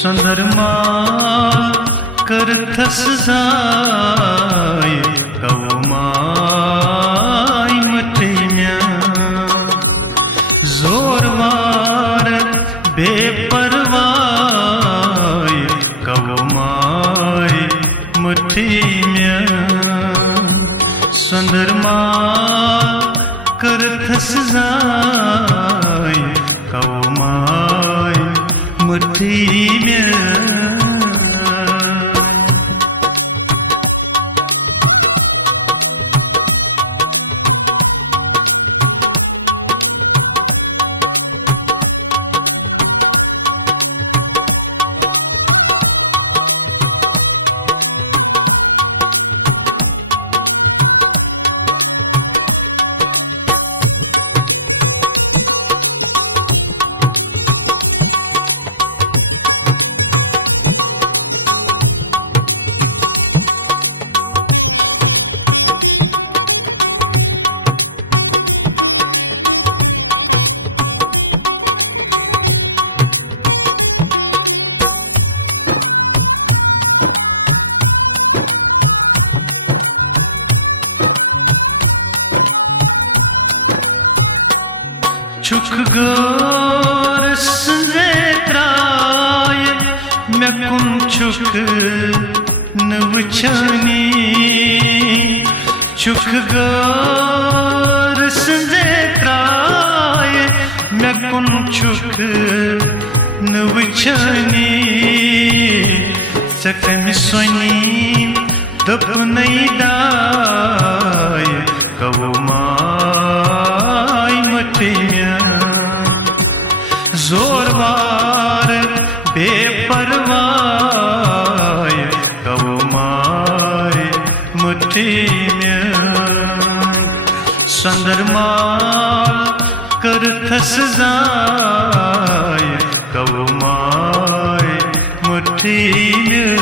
संदर्मा करथस जाय कवमाय मठिम्या जोरवार बेपरवाय कवमाय मठिम्या संदर्मा करथस जाय कवमाय मठिम्या Çuk görsünde tray mekun çuk nvçani Çuk görsünde tray mekun çuk nvçani Sakami soni dapnai day kavmay matiya जोरवार बेपरवाय कवमाय मठिम्या संदर्मा करथस जाय कवमाय मठिम्या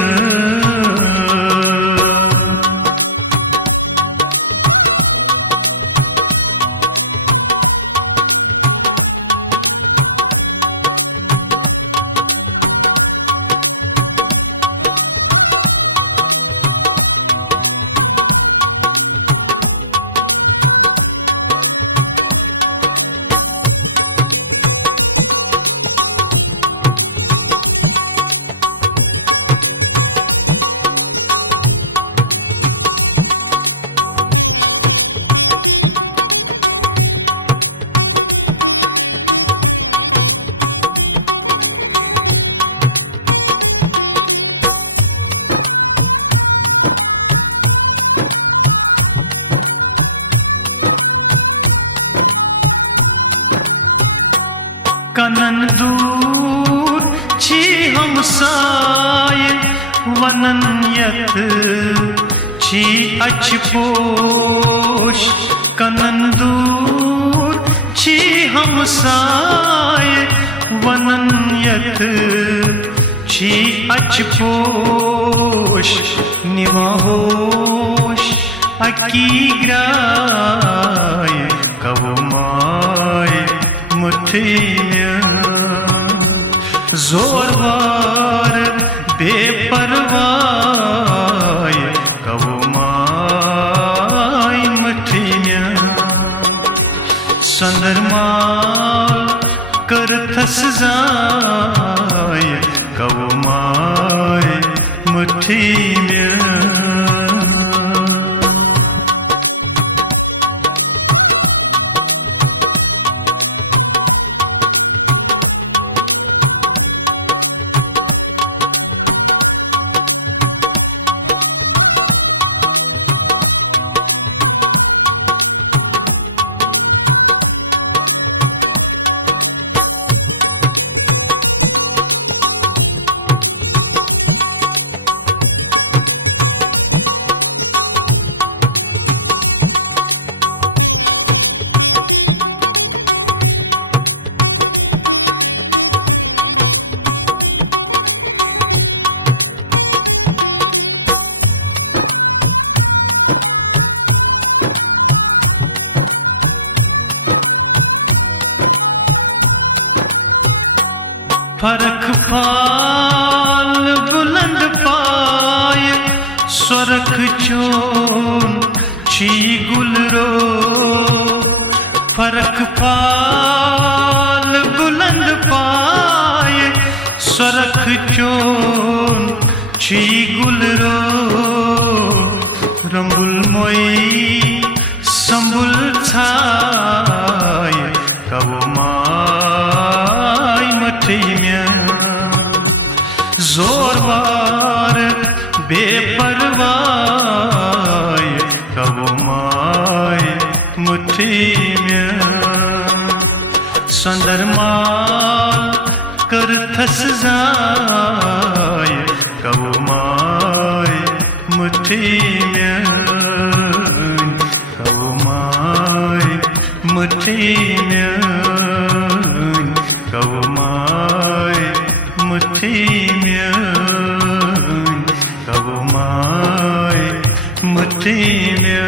कनन दूर छी हमसाय वनन यत छी अचपोश कनन दूर छी हमसाय वनन यत छी अचपोश निवाहोश अकीग्राय कवमाय मठिम्या जोरवार बेपरवाय कवमाय मठिम्या संदर्मा करथस जाय कवमाय मठिम्या फर्क चोन ची गुलरो फरक पाल बुलंद पाए सरख चोन ची गुलरो रंबुल मोई संबुल छाय कवो माय मठी में जोरवार बेपरवाय कवो माय मुठी में संदरमाल कर थस जाय कवो माय मुठी में कवो माय मुठी में कवो माय मुठी में कवो माय मुठी में